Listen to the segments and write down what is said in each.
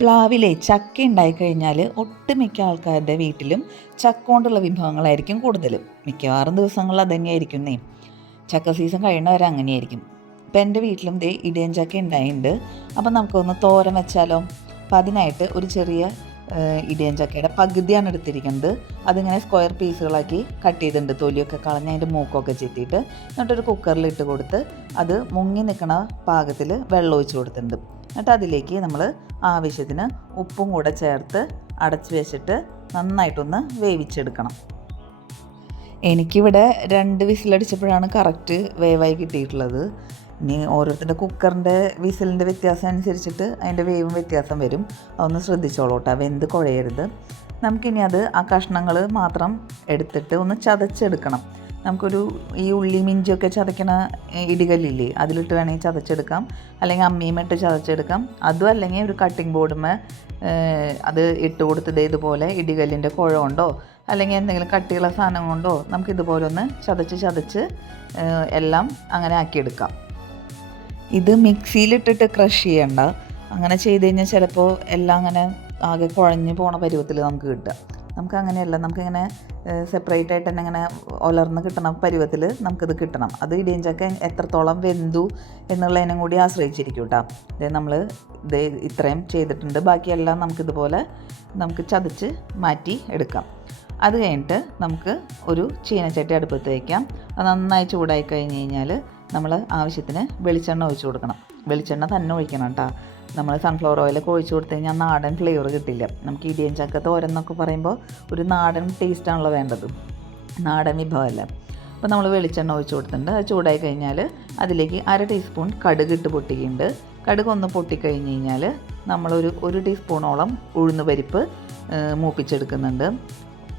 പ്ലാവിലെ ചക്ക ഉണ്ടായിക്കഴിഞ്ഞാൽ ഒട്ടുമിക്ക ആൾക്കാരുടെ വീട്ടിലും ചക്ക കൊണ്ടുള്ള വിഭവങ്ങളായിരിക്കും കൂടുതലും. മിക്കവാറും ദിവസങ്ങളിൽ അതുതന്നെയായിരിക്കുന്നേ. ചക്ക സീസൺ കഴിയുന്നവരെ അങ്ങനെയായിരിക്കും. ഇപ്പം എൻ്റെ വീട്ടിലും ദേ ഇടിയൻ ചക്ക ഉണ്ടായിട്ടുണ്ട്. അപ്പം നമുക്കൊന്ന് തോരൻ വെച്ചാലോ? അപ്പം അതിനായിട്ട് ഒരു ചെറിയ ഇടിയൻ ചക്കയുടെ പകുതിയാണ് എടുത്തിരിക്കുന്നത്. അതിങ്ങനെ സ്ക്വയർ പീസുകളാക്കി കട്ട് ചെയ്തിട്ടുണ്ട്, തൊലിയൊക്കെ കളഞ്ഞ് അതിൻ്റെ മൂക്കൊക്കെ ചെത്തിയിട്ട്. എന്നിട്ടൊരു കുക്കറിൽ ഇട്ട് കൊടുത്ത് അത് മുങ്ങി നിൽക്കണ പാകത്തിൽ വെള്ളം ഒഴിച്ച് കൊടുത്തിട്ടുണ്ട്. എന്നിട്ട് അതിലേക്ക് നമ്മൾ ആവശ്യത്തിന് ഉപ്പും കൂടെ ചേർത്ത് അടച്ച് വെച്ചിട്ട് നന്നായിട്ടൊന്ന് വേവിച്ചെടുക്കണം. എനിക്കിവിടെ 2 വിസിലടിച്ചപ്പോഴാണ് കറക്റ്റ് വേവായി കിട്ടിയിട്ടുള്ളത്. ഇനി ഓരോരുത്തരുടെ കുക്കറിൻ്റെ വിസിലിൻ്റെ വ്യത്യാസം അനുസരിച്ചിട്ട് അതിൻ്റെ വേവും വ്യത്യാസം വരും. അതൊന്ന് ശ്രദ്ധിച്ചോളൂ കേട്ടോ, വെന്ത് കുഴയരുത്. നമുക്കിനി അത് ആ കഷ്ണങ്ങൾ മാത്രം എടുത്തിട്ട് ഒന്ന് ചതച്ചെടുക്കണം. നമുക്കൊരു ഈ ഉള്ളി മിഞ്ചിയൊക്കെ ചതയ്ക്കണ ഇടികല്ലില്ലേ, അതിലിട്ട് വേണമെങ്കിൽ ചതച്ചെടുക്കാം, അല്ലെങ്കിൽ അമ്മിയുമിട്ട് ചതച്ചെടുക്കാം. അതും അല്ലെങ്കിൽ ഒരു കട്ടിംഗ് ബോർഡുമേ അത് ഇട്ട് കൊടുത്തത് ഇതുപോലെ ഇടികല്ലിൻ്റെ കുഴ കൊണ്ടോ അല്ലെങ്കിൽ എന്തെങ്കിലും കട്ടിയുള്ള സാധനം കൊണ്ടോ നമുക്കിതുപോലെ ഒന്ന് ചതച്ച് എല്ലാം അങ്ങനെ ആക്കിയെടുക്കാം. ഇത് മിക്സിയിലിട്ടിട്ട് ക്രഷ് ചെയ്യണ്ട. അങ്ങനെ ചെയ്ത് കഴിഞ്ഞാൽ ചിലപ്പോൾ എല്ലാം അങ്ങനെ ആകെ കുഴഞ്ഞ് പോണ പരുവത്തിൽ നമുക്ക് കിട്ടുക. നമുക്കങ്ങനെയല്ല, നമുക്കിങ്ങനെ സെപ്പറേറ്റ് ആയിട്ട് തന്നെ ഇങ്ങനെ ഒലർന്ന് കിട്ടണ പരുവത്തിൽ നമുക്കിത് കിട്ടണം. അത് ഇടിയൻ ചക്ക എത്രത്തോളം വെന്തു എന്നുള്ളതിനും കൂടി ആശ്രയിച്ചിരിക്കും കേട്ടോ. നമ്മൾ ഇത്രയും ചെയ്തിട്ടുണ്ട്. ബാക്കിയെല്ലാം നമുക്കിതുപോലെ ചതച്ച് മാറ്റി എടുക്കാം. അത് കഴിഞ്ഞിട്ട് നമുക്ക് ഒരു ചീനച്ചട്ടി അടുപ്പത്ത് വയ്ക്കാം. അത് നന്നായി ചൂടായി കഴിഞ്ഞ് കഴിഞ്ഞാൽ നമ്മൾ ആവശ്യത്തിന് വെളിച്ചെണ്ണ ഒഴിച്ച് കൊടുക്കണം. വെളിച്ചെണ്ണ തന്നെ ഒഴിക്കണം കേട്ടോ. നമ്മൾ സൺഫ്ലവർ ഓയിലൊക്കെ ഒഴിച്ച് കൊടുത്തു കഴിഞ്ഞാൽ നാടൻ ഫ്ലേവർ കിട്ടില്ല. നമുക്ക് ഇടിയൻ ചക്ക തോരൻ എന്നൊക്കെ പറയുമ്പോൾ ഒരു നാടൻ ടേസ്റ്റാണല്ലോ വേണ്ടത്, നാടൻ വിഭവമല്ല. അപ്പോൾ നമ്മൾ വെളിച്ചെണ്ണ ഒഴിച്ച് കൊടുത്തിട്ടുണ്ട്. അത് ചൂടായി കഴിഞ്ഞാൽ അതിലേക്ക് 1/2 ടീസ്പൂൺ കടുക് ഇട്ട് പൊട്ടിക്കുന്നുണ്ട്. കടുക് ഒന്ന് പൊട്ടിക്കഴിഞ്ഞ് കഴിഞ്ഞാൽ നമ്മളൊരു 1 ടീസ്പൂണോളം ഉഴുന്ന് പരിപ്പ് മൂപ്പിച്ചെടുക്കുന്നുണ്ട്.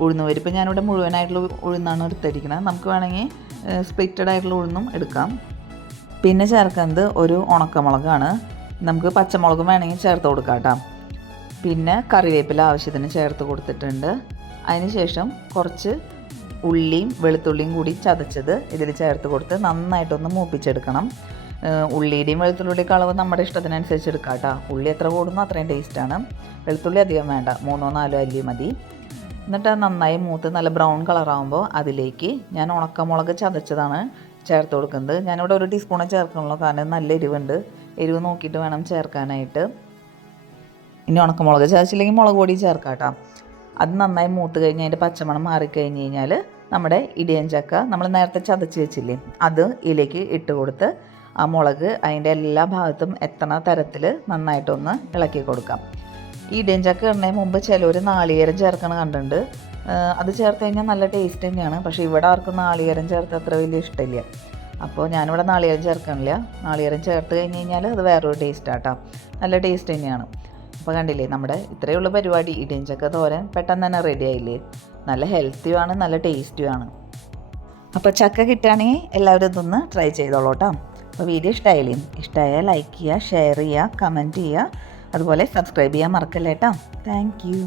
ഉഴുന്ന് പരിപ്പ് ഞാനിവിടെ മുഴുവനായിട്ടുള്ള ഉഴുന്നാണ് എടുത്തിരിക്കുന്നത്. നമുക്ക് വേണമെങ്കിൽ സ്പ്ലിറ്റഡ് ആയിട്ടുള്ള ഉഴുന്നും എടുക്കാം. പിന്നെ ചേർക്കുന്നത് ഒരു ഉണക്കമുളകാണ്. നമുക്ക് പച്ചമുളകും വേണമെങ്കിൽ ചേർത്ത് കൊടുക്കാം കേട്ടോ. പിന്നെ കറിവേപ്പില ആവശ്യത്തിന് ചേർത്ത് കൊടുത്തിട്ടുണ്ട്. അതിനുശേഷം കുറച്ച് ഉള്ളിയും വെളുത്തുള്ളിയും കൂടി ചതച്ചത് ഇതിൽ ചേർത്ത് കൊടുത്ത് നന്നായിട്ടൊന്ന് മൂപ്പിച്ചെടുക്കണം. ഉള്ളിയുടെയും വെളുത്തുള്ളിയുടെയും അളവ് നമ്മുടെ ഇഷ്ടത്തിനനുസരിച്ച് എടുക്കാം കേട്ടോ. ഉള്ളി എത്ര കൂടുന്നോ അത്രയും ടേസ്റ്റാണ്. വെളുത്തുള്ളി അധികം വേണ്ട, 3-4 അല്ലി മതി. എന്നിട്ട് നന്നായി മൂത്ത് നല്ല ബ്രൗൺ കളറാകുമ്പോൾ അതിലേക്ക് ഞാൻ ഉണക്കമുളക് ചതച്ചതാണ് ചേർത്ത് കൊടുക്കുന്നത്. ഞാനിവിടെ 1 ടീസ്പൂണേ ചേർക്കണുള്ളൂ, കാരണം നല്ല എരിവുണ്ട്. എരിവ് നോക്കിയിട്ട് വേണം ചേർക്കാനായിട്ട്. ഇനി ഉണക്കമുളക് ചതച്ചില്ലെങ്കിൽ മുളക് പൊടി ചേർക്കാം കേട്ടോ. അത് നന്നായി മൂത്ത് കഴിഞ്ഞ് അതിൻ്റെ പച്ചമണം മാറിക്കഴിഞ്ഞ് കഴിഞ്ഞാൽ നമ്മുടെ ഇടിയൻ ചക്ക നമ്മൾ നേരത്തെ ചതച്ച് വെച്ചില്ലേ, അത് ഇതിലേക്ക് ഇട്ട് കൊടുത്ത് ആ മുളക് അതിൻ്റെ എല്ലാ ഭാഗത്തും എത്തണ തരത്തിൽ നന്നായിട്ടൊന്ന് ഇളക്കി കൊടുക്കാം. ഈ ഇടിയൻ ചക്ക ഇടുന്നതിന് മുമ്പ് ചിലർ നാളികേരം ചേർക്കണ കണ്ടിട്ടുണ്ട്. അത് ചേർത്ത് കഴിഞ്ഞാൽ നല്ല ടേസ്റ്റ് തന്നെയാണ്. പക്ഷേ ഇവിടെ ആർക്കും നാളികേരം ചേർത്ത് അത്ര വലിയ ഇഷ്ടമില്ല. അപ്പോൾ ഞാനിവിടെ നാളികേരം ചേർക്കണില്ല. നാളികേരം ചേർത്ത് കഴിഞ്ഞ് കഴിഞ്ഞാൽ അത് വേറൊരു ടേസ്റ്റാട്ടോ, നല്ല ടേസ്റ്റ് തന്നെയാണ്. അപ്പോൾ കണ്ടില്ലേ, നമ്മുടെ ഇത്രയേ ഉള്ളൂ പരിപാടി. ഇടിയൻ ചക്ക തോരൻ പെട്ടെന്ന് തന്നെ റെഡി ആയില്ലേ. നല്ല ഹെൽത്തിയുമാണ്, നല്ല ടേസ്റ്റുമാണ്. അപ്പോൾ ചക്ക കിട്ടുകയാണെങ്കിൽ എല്ലാവരും ഇതൊന്ന് ട്രൈ ചെയ്തോളൂ കേട്ടോ. അപ്പോൾ വീഡിയോ ഇഷ്ടമായാൽ ലൈക്ക് ചെയ്യുക, ഷെയർ ചെയ്യുക, കമൻറ്റ് ചെയ്യുക, അതുപോലെ സബ്സ്ക്രൈബ് ചെയ്യാൻ മറക്കല്ലേ കേട്ടോ. Thank you.